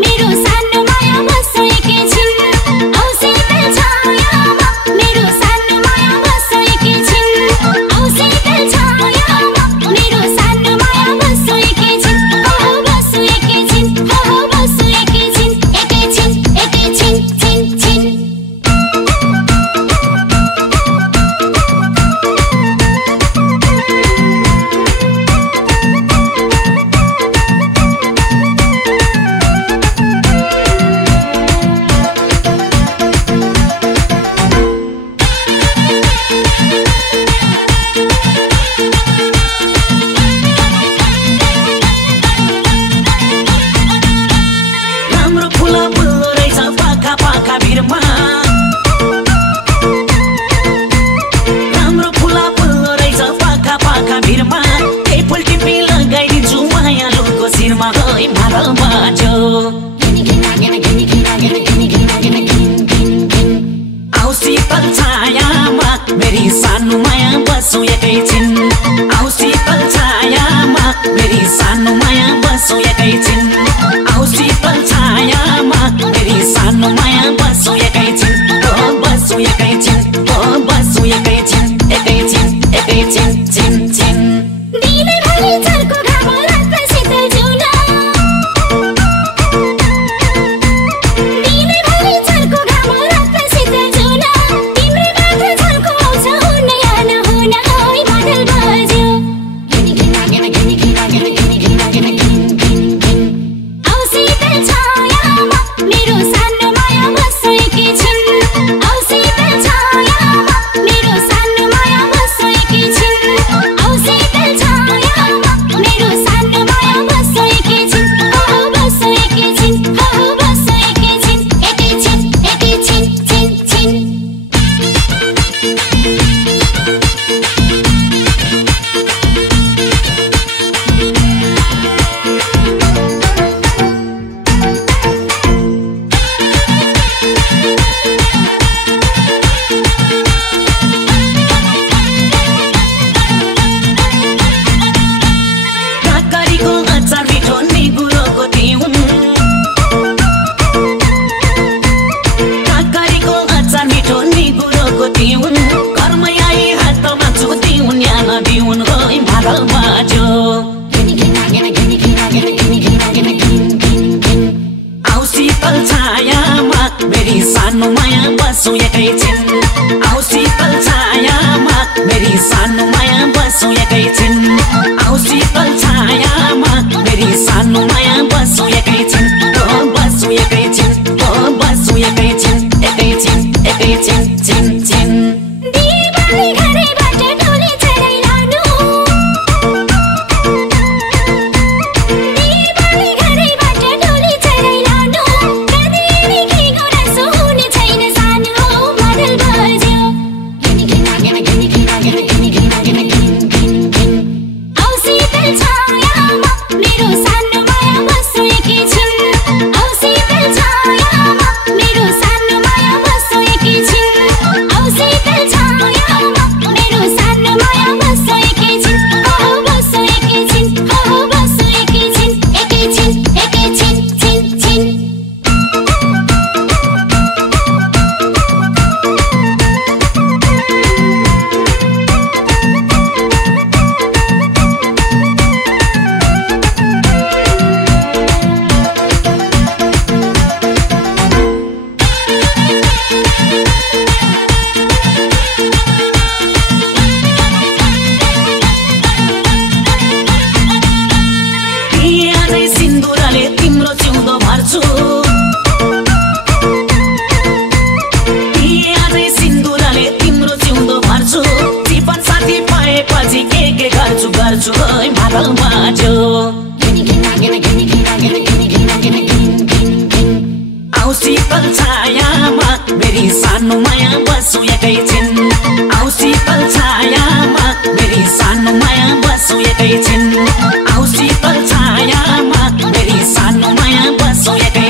मेरो सानो माया बसो एकैछिन सानो माया बसौँ एकैछिन आऊ शीतल छायामा मेरी सानो माया बसौँ एकैछिन आऊ शीतल छायामा मेरी सानो माया बसौँ एकैछिन ओ बसौँ एकैछिन ओ बसौँ एकैछिन एकैछिन एकैछिन छिन छिन दिवाली घरैबाट डोली चढाइ लानु दिवाली घरैबाट डोली चढाइ लानु कदेरी खिगो रसो हुने छैन सानो मदल बज्यो आऊ शीतल छायामा मेरो सानो माया बसौँ एकैछिन आऊ शीतल छायामा मेरो सानो माया बसौँ एकैछिन आऊ शीतल छायामा मेरो सानो माया बसौँ एकैछिन ओ बसौँ एकैछिन ओ बसौँ एकैछिन एकैछिन एकैछिन छिन छिन आजै सिन्दुरले तिम्रो जिउँदो भर्छु आजै सिन्दुरले तिम्रो जिउँदो भर्छु जीवन साथी भएपछि के गर्छु गर्छु है मादल बाजो आऊ शीतल छायामा मेरी सानो माया बसौँ एकैछिन आऊ शीतल छायामा मेरी सानो माया बसौँ एकैछिन आऊ शीतल छायामा मेरी सानो माया बसौँ एकैछिन